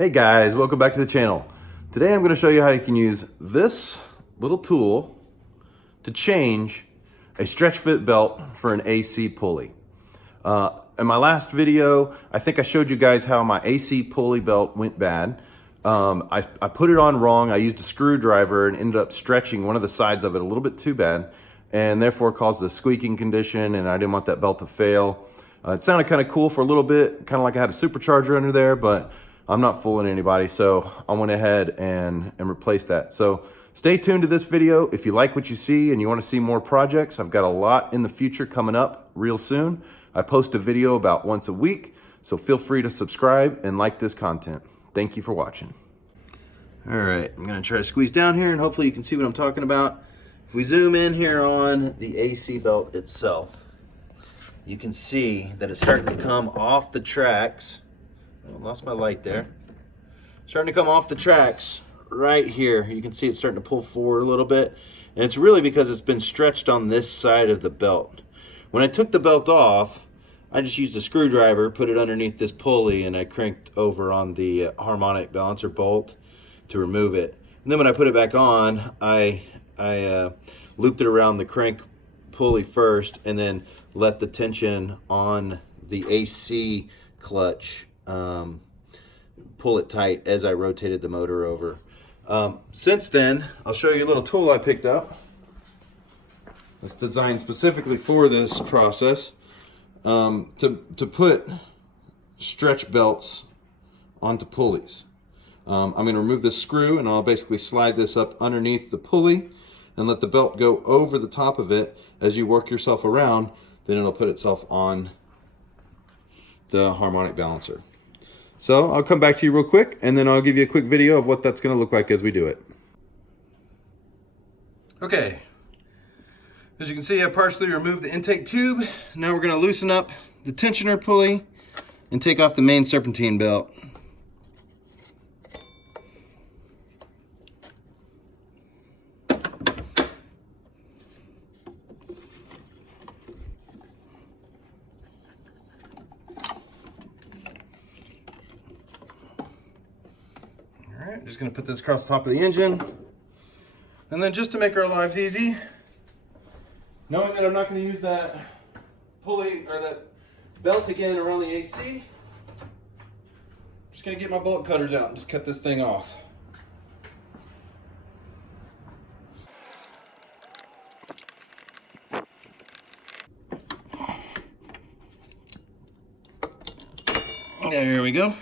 Hey guys, welcome back to the channel. Today I'm going to show you how you can use this little tool to change a stretch fit belt for an AC pulley. In my last video, I think I showed you guys how my AC pulley belt went bad. I put it on wrong. I used a screwdriver and ended up stretching one of the sides of it a little bit too bad, and therefore caused a squeaking condition, and I didn't want that belt to fail. It sounded kind of cool for a little bit, kind of like I had a supercharger under there, but I'm not fooling anybody, so I went ahead and replaced that. So stay tuned to this video. If you like what you see and you want to see more projects, I've got a lot in the future coming up real soon. I post a video about once a week, so feel free to subscribe and like this content. Thank you for watching. All right, I'm gonna try to squeeze down here and hopefully you can see what I'm talking about. If we zoom in here on the AC belt itself, you can see that it's starting to come off the tracks. I lost my light there. Starting to come off the tracks right here. You can see it's starting to pull forward a little bit. And it's really because it's been stretched on this side of the belt. When I took the belt off, I just used a screwdriver, put it underneath this pulley, and I cranked over on the harmonic balancer bolt to remove it. And then when I put it back on, I looped it around the crank pulley first and then let the tension on the AC clutch pull it tight as I rotated the motor over. Since then, I'll show you a little tool I picked up. It's designed specifically for this process, to put stretch belts onto pulleys. I'm going to remove this screw and I'll basically slide this up underneath the pulley and let the belt go over the top of it. As you work yourself around, then it'll put itself on the harmonic balancer. So I'll come back to you real quick and then I'll give you a quick video of what that's going to look like as we do it. Okay, as you can see, I partially removed the intake tube. Now we're going to loosen up the tensioner pulley and take off the main serpentine belt. Alright, just going to put this across the top of the engine. And then just to make our lives easy, knowing that I'm not going to use that pulley or that belt again around the AC, I'm just going to get my bolt cutters out and just cut this thing off. There we go.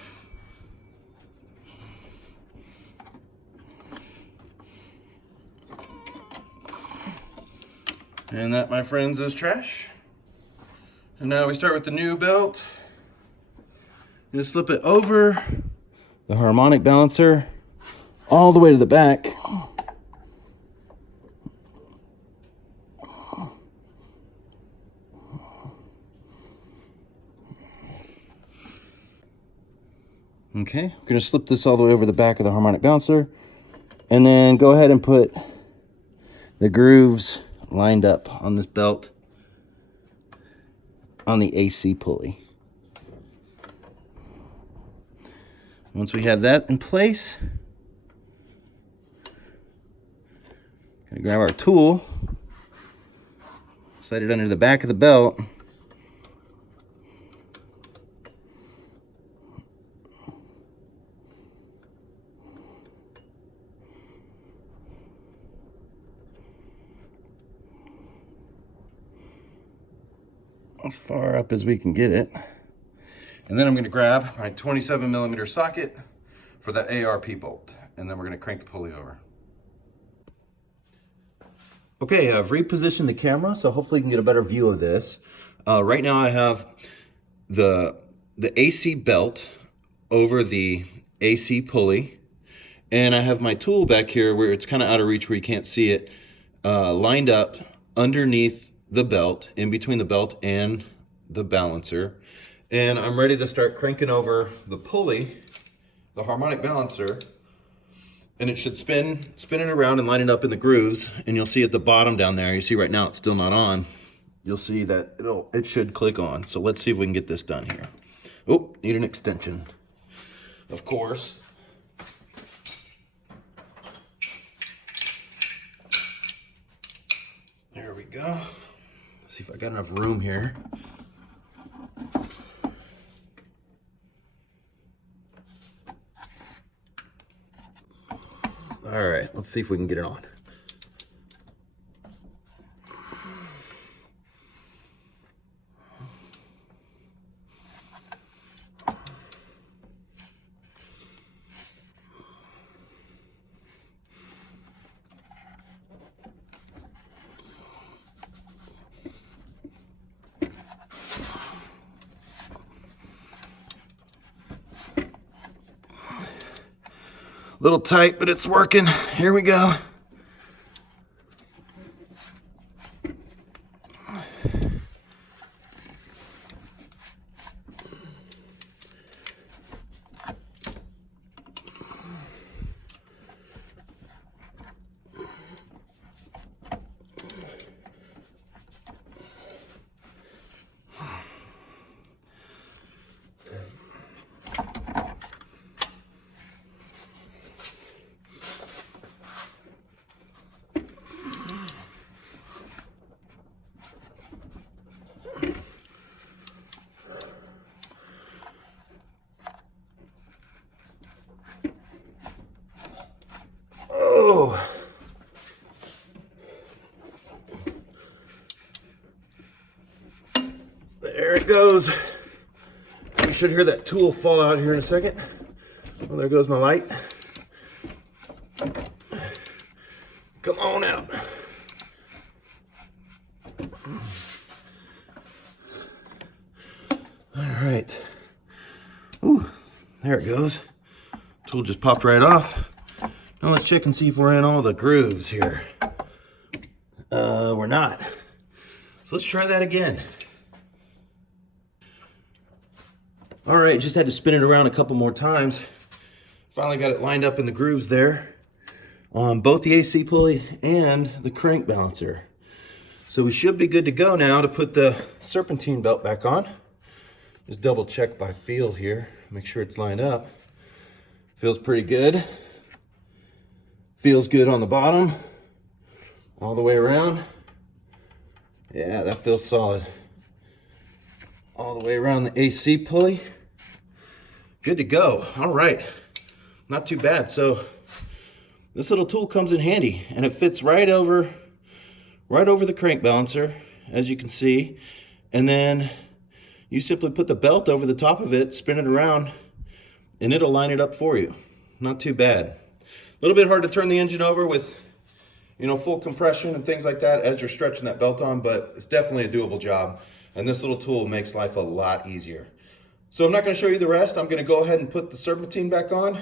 And that, my friends, is trash. And now we start with the new belt. Just slip it over the harmonic balancer all the way to the back. Okay, we're going to slip this all the way over the back of the harmonic balancer and then go ahead and put the grooves lined up on this belt on the AC pulley. Once we have that in place, gonna grab our tool, slide it under the back of the belt, as far up as we can get it. And then I'm going to grab my 27mm socket for that ARP bolt. And then we're going to crank the pulley over. Okay, I've repositioned the camera, so hopefully you can get a better view of this. Right now I have the AC belt over the AC pulley. And I have my tool back here where it's kind of out of reach where you can't see it, lined up underneath the belt, in between the belt and the balancer. And I'm ready to start cranking over the pulley, the harmonic balancer, and it should spin it around and line it up in the grooves. And you'll see at the bottom down there, you see right now it's still not on. You'll see that it should click on. So let's see if we can get this done here. Oh, need an extension, of course. go. Let's see if I got enough room here. All right, let's see if we can get it on. Little tight, but it's working. Here we go. Oh, there it goes. You should hear that tool fall out here in a second. Oh, there goes my light. Come on out. All right. Ooh, there it goes. Tool just popped right off. Now let's check and see if we're in all the grooves here. We're not. So let's try that again. All right, just had to spin it around a couple more times. Finally got it lined up in the grooves there on both the AC pulley and the crank balancer. So we should be good to go now to put the serpentine belt back on. Just double check by feel here, make sure it's lined up. Feels pretty good. Feels good on the bottom, all the way around. Yeah, that feels solid. All the way around the AC pulley. Good to go. All right, not too bad. So this little tool comes in handy, and it fits right over the crank balancer, as you can see. And then you simply put the belt over the top of it, spin it around, and it'll line it up for you. Not too bad. A little bit hard to turn the engine over with, full compression and things like that as you're stretching that belt on, but it's definitely a doable job. And this little tool makes life a lot easier. So I'm not going to show you the rest. I'm going to go ahead and put the serpentine back on,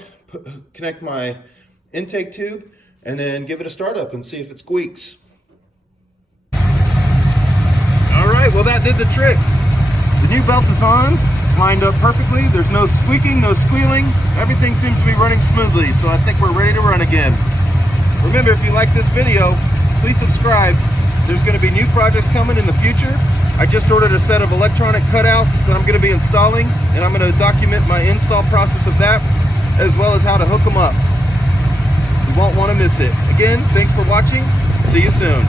connect my intake tube, and then give it a start up and see if it squeaks. All right, well that did the trick. The new belt is on, lined up perfectly. There's no squeaking, no squealing. Everything seems to be running smoothly, so I think we're ready to run again. Remember, if you like this video, please subscribe. There's going to be new projects coming in the future. I just ordered a set of electronic cutouts that I'm going to be installing, and I'm going to document my install process of that, as well as how to hook them up. You won't want to miss it. Again, thanks for watching. See you soon.